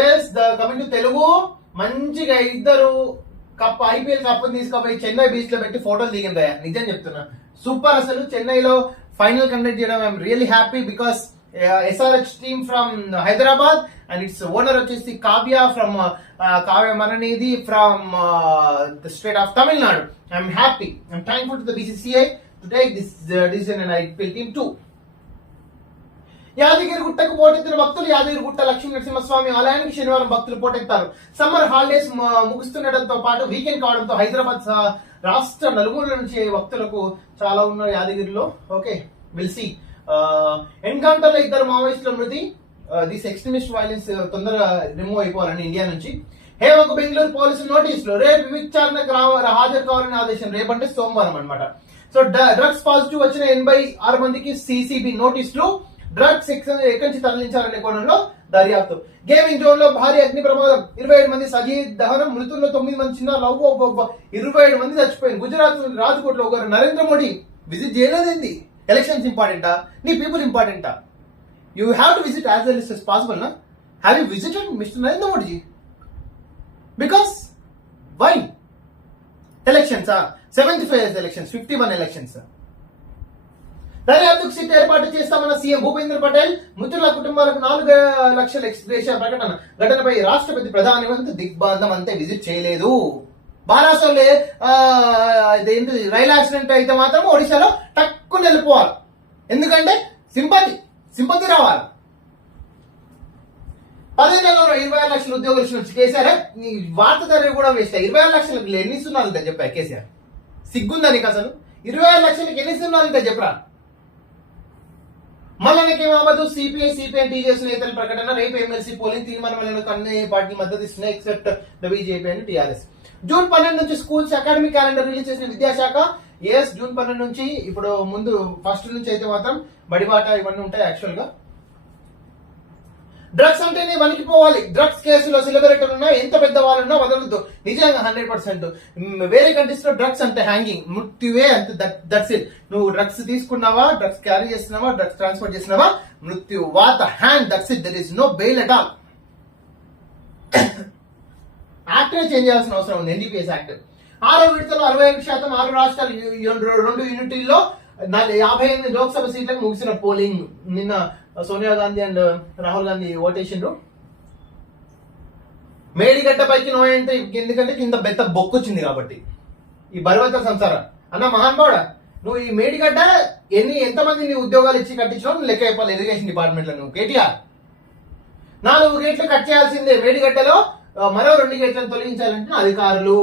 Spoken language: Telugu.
Yes the coming to Telugu, మంచిగా ఇద్దరు ఐపీఎల్ కప్ తీసుకుపోయి చెన్నై బీచ్ లో పెట్టి ఫోటోలు దిగిందా, నిజం చెప్తున్నా. సూపర్. అసలు చెన్నైలో ఫైనల్ కండక్ట్ చేయడం I'm really happy because SRH team from Hyderabad and its owner వచ్చేసి కావ్య ఫ్రమ్ కావ్య మరణిది from the state of Tamil Nadu. I'm happy. I'm thankful to the BCCI to take this decision and IPL team too. యాదగిరిగుట్టకు పోటెత్తిన భక్తులు. యాదగిరిగుట్ట లక్ష్మీ నరసింహస్వామి ఆలయానికి శనివారం భక్తులు పోటెత్తారు. సమ్మర్ హాలిడేస్ ముగుస్తుండటంతో పాటు వీకెండ్ కావడంతో హైదరాబాద్ రాష్ట్ర నలుమూల నుంచి భక్తులకు చాలా ఉన్నారు యాదగిరిలో. Okay, will see. ఎన్కౌంటర్ లో ఇద్దరు మావోయిస్టుల మృతి. దిస్ ఎక్స్ట్రీమిస్ట్ వైలెన్స్ తొందరగా రిమూవ్ అయిపోవాలని ఇండియా నుంచి. హేమకు బెంగళూరు పోలీసులు నోటీసులు. రేపు విచారణకు హాజరు కావాలని ఆదేశం. రేపంటే సోమవారం అనమాట. సో డ్రగ్స్ పాజిటివ్ వచ్చిన 86 మందికి CCB నోటీసులు. డ్రగ్స్ ఎక్కడి నుంచి తరలించాలనే కోణంలో దర్యాప్తు. గేమింగ్ జోన్ లో భారీ అగ్ని ప్రమాదం. 27 మంది సజీవ దహనం. మృతుల్లో 9 మంది చిన్న 27 మంది చచ్చిపోయింది. గుజరాత్ రాజ్కోట్ లో ఒకరు నరేంద్ర మోడీ విజిట్ చేయలేదండి. ఎలక్షన్స్ ఇంపార్టెంటా, నీ పీపుల్ ఇంపార్టెంటా? You have to visit as early as possible, na? Have you visited Mr. Narendra Modi? Because why? Elections, 7th phase elections, 51 elections. దర్యాప్తుకు SIT ఏర్పాటు చేస్తామన్న సీఎం భూపేంద్ర పటేల్. మృతుల కుటుంబాలకు 4 లక్షల ఎక్స్గ్రేషియా ప్రకటన. ఘటనపై రాష్ట్రపతి ప్రధాని దిగ్బంధం అంతే విజిట్ చేయలేదు. బారాసోలే ఏంటి రైలు యాక్సిడెంట్ అయితే మాత్రం ఒడిశాలో టక్కుని వెళ్ళిపోవాలి. ఎందుకంటే సింపతి రావాలి. 10 నెలల్లో 26 లక్షల ఉద్యోగులు నుంచి కేసీఆర్ వార్త ధర కూడా వేస్ట్. 26 లక్షలకు ఎన్ని సున్నాలు చెప్పా కేసీఆర్? సిగ్గుందా నీకు అసలు? 26 లక్షలకు ఎన్ని సున్నాలు చెప్పరా? మల్లనకి మహమ్మద్ సిపిఐ టీజేఎస్ నేతల ప్రకటన. రేపు ఎమ్మెల్సీ పోలింగ్ తీర్మానం అన్ని పార్టీలు మద్దతు ఇస్తున్నాయి except the BJP and TRS. June 12 నుంచి స్కూల్స్ అకాడమిక్ క్యాలెండర్ రిలీజ్ చేసిన విద్యాశాఖ. జూన్ 12 నుంచి. ఇప్పుడు ముందు ఫస్ట్ నుంచి అయితే మాత్రం బడిబాట ఇవన్నీ ఉంటాయి యాక్చువల్ గా. డ్రగ్స్ అంటేనే వణికిపోవాలి. డ్రగ్స్ కేసులో సెలబ్రేటర్ ఉన్నా ఎంత పెద్ద వాళ్ళున్నా వదలొద్దు. నిజంగా 100%. వేరే కంట్రీస్ లో డ్రగ్స్ అంటే హ్యాంగింగ్, మృత్యువే అంతే. That's it. నువ్వు డ్రగ్స్ తీసుకున్నావా, డ్రగ్స్ క్యారీ చేస్తున్నావా, డ్రగ్స్ ట్రాన్స్పోర్ట్ చేస్తున్నావా, మృత్యు వాత hanged. That's it. There is no bail at all. Act change చేయాల్సిన అవసరం ఉంది. NDPS యాక్ట్ 6వ విడతలో 65%. 6 రాష్ట్రాలు 2 యూనిటీల్లో 58 లోక్సభ సీట్లకు ముగిసిన పోలింగ్. నిన్న సోనియా గాంధీ అండ్ రాహుల్ గాంధీ ఓటేసిండ్రు. మేడిగడ్డపైకి నో అంటే ఎందుకంటే కింద బెత్త బొక్కొచ్చింది కాబట్టి. ఈ బరువంత సంసారం అన్న మహాన్భావుడా, నువ్వు ఈ మేడిగడ్డ ఎంతమంది నీ ఉద్యోగాలు ఇచ్చి కట్టించినావు నువ్వు లెక్క చెప్పాలి. ఇరిగేషన్ డిపార్ట్మెంట్ లో నువ్వు కేటీఆర్ 4 గేట్లు కట్ చేయాల్సిందే. మేడిగడ్డలో మరో 2 గేట్లను తొలగించాలంటే అధికారులు.